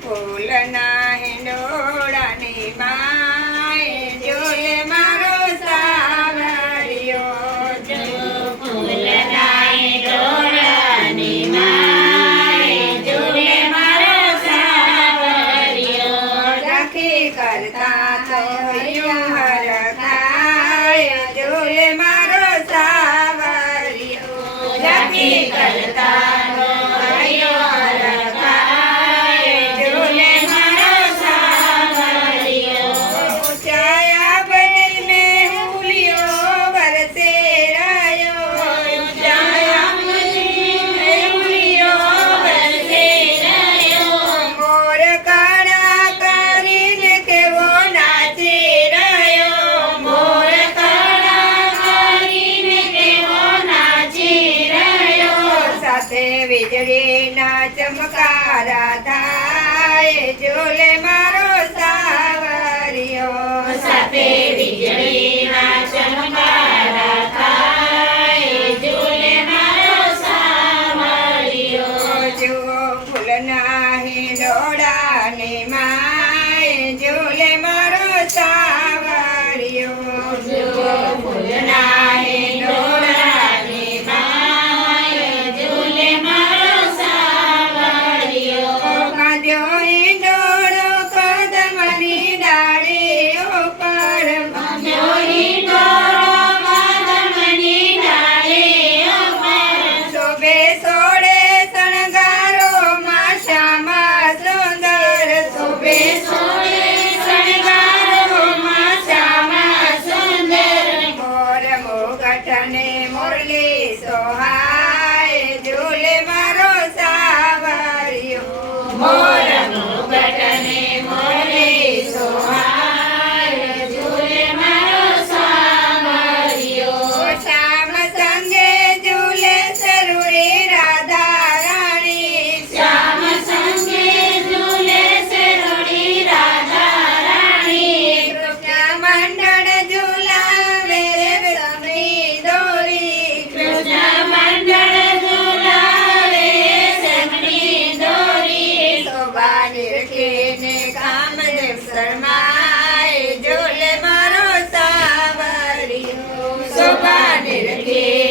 ફૂલના હિંડોળાની માય જોયે મારો સાવરિયો. રાખી કરતા તો હર ખાય જોયે મારો સાવરિયો રાખી કરતા વીજળીના ચમકારા થાય જોલે મારો સાવરિયો. સાથે વીજળીના ચમકારા થાય ઝૂલે મારો સાવરિયો. જુઓ ફૂલના હિંડોળાની માય મુરલી સોહાય કામદેવ જોલે મારો સાવરિયો. શોભા નિરખીને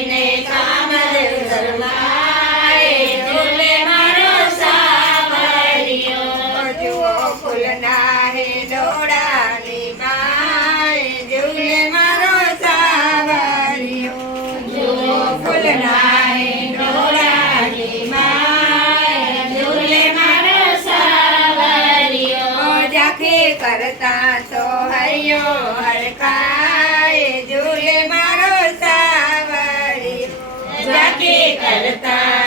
કરતા તો હૈયો હરખાય ઝૂલે મારો સાવરી જાકી કરતા